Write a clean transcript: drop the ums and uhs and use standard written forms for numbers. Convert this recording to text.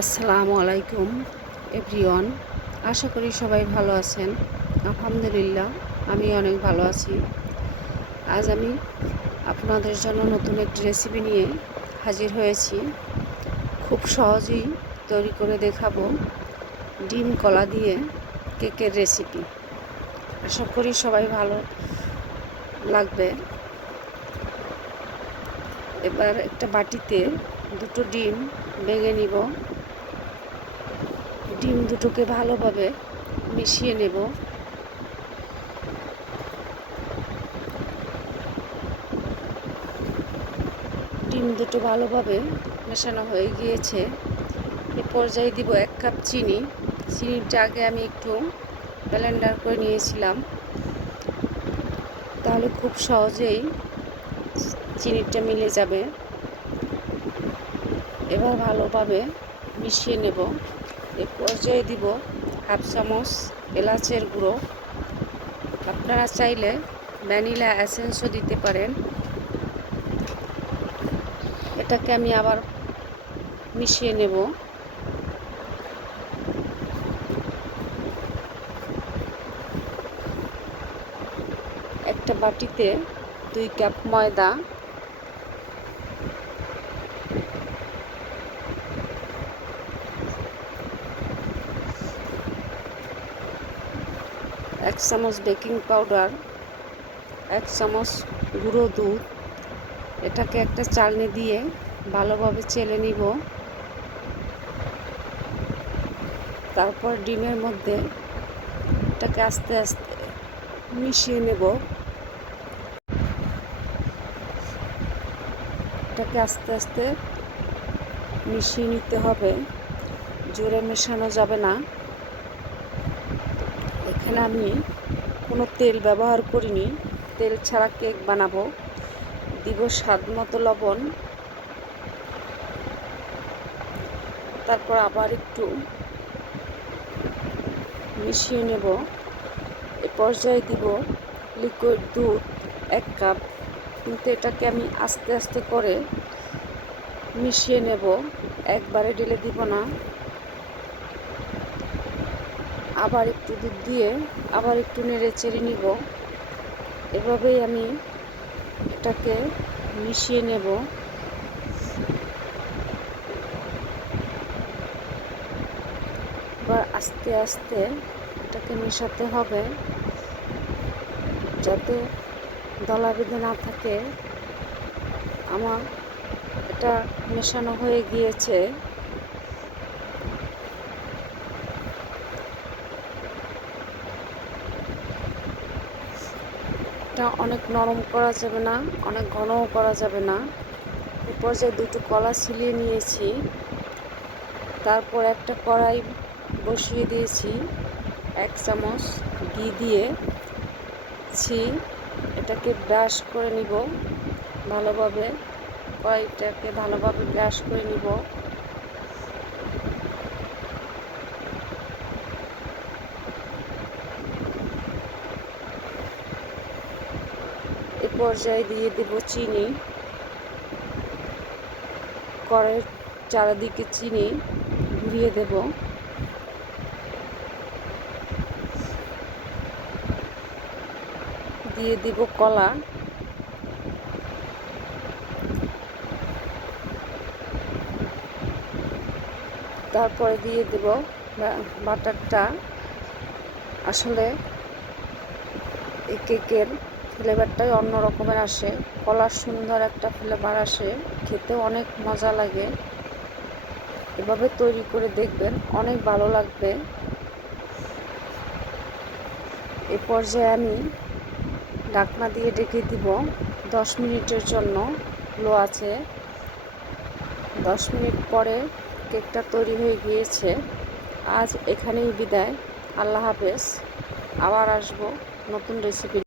আসসালামু আলাইকুম এভরিওয়ান। আশা করি সবাই ভালো আছেন। আলহামদুলিল্লাহ আমি অনেক ভালো আছি। আজ আমি আপনাদের জন্য নতুন একটি রেসিপি নিয়ে হাজির হয়েছি। খুব সহজেই তৈরি করে দেখাবো ডিম কলা দিয়ে কেকের রেসিপি। আশা করি সবাই ভালো লাগবে। এবার একটা বাটিতে দুটো ডিম ভেঙে নিব। ডিম দুটোকে ভালোভাবে মিশিয়ে নেব। ডিম দুটো ভালোভাবে মেশানো হয়ে গিয়েছে। এ পর্যায়ে দিব 1 কাপ চিনি। চিনিটা আগে আমি একটু ব্লেন্ডার করে নিয়েছিলাম, তাহলে খুব সহজেই চিনিটা মিলে যাবে। এবার ভালোভাবে মিশিয়ে নেব। এ পর্যায়ে দিব 1/2 চামচ এলাচের গুঁড়ো। আপনারা চাইলে ভ্যানিলা এসেন্সও দিতে পারেন। এটাকে আমি আবার মিশিয়ে নেব। একটা বাটিতে 2 কাপ ময়দা, 1 চামচ বেকিং পাউডার, 1 চামচ গুঁড়ো দুধ। এটাকে একটা চালনি দিয়ে ভালোভাবে চেলে নিব। তারপর ডিমের মধ্যে এটাকে আস্তে আস্তে মিশিয়ে নেব। এটাকে আস্তে আস্তে মিশিয়ে নিতে হবে, জোরে মেশানো যাবে না। এখানে আমি কোনো তেল ব্যবহার করিনি, তেল ছাড়া কেক বানাবো। দিব স্বাদ মতো লবণ। তারপর আবার একটু মিশিয়ে নেব। এ পর্যায়ে দিব লিকুইড দুধ 1 কাপ, কিন্তু এটাকে আমি আস্তে আস্তে করে মিশিয়ে নেব, একবারে ঢেলে দিব না। আবার একটু দুধ দিয়ে আবার একটু নেড়ে চেড়ে নিব। এভাবেই আমি এটাকে মিশিয়ে নেব। এবার আস্তে আস্তে এটাকে মেশাতে হবে, যাতে দলা বেঁধে না থাকে। আমার এটা মেশানো হয়ে গিয়েছে। এটা অনেক নরম করা যাবে না, অনেক ঘনও করা যাবে না। এ পর্যায়ে দুটো কলা ছিলিয়ে নিয়েছি। তারপর একটা কড়াই বসিয়ে দিয়েছি, 1 চামচ ঘি দিয়েছি। এটাকে ব্রাশ করে নিব ভালোভাবে। কড়াইটাকে ভালোভাবে ব্রাশ করে নিব। এ পর্যায়ে দিয়ে দেব চিনি। কড়াইয়ের চারিদিকে চিনি ঘুরিয়ে দেব। দিয়ে দিব কলা। তারপরে দিয়ে দেব বাটারটা। আসলে এই কেকের ফ্লেভারটাই অন্য রকমের আসে, কলার সুন্দর একটা ফ্লেভার আসে, খেতে অনেক মজা লাগে। এভাবে তৈরি করে দেখবেন, অনেক ভালো লাগবে। এ পর্যায়ে আমি ঢাকনা দিয়ে ঢেকে দিব 10 মিনিটের জন্য লো আছে। 10 মিনিট পরে কেকটা তৈরি হয়ে গিয়েছে। আজ এখানেই বিদায়। আল্লাহ হাফেজ। আবার আসবো নতুন রেসিপি।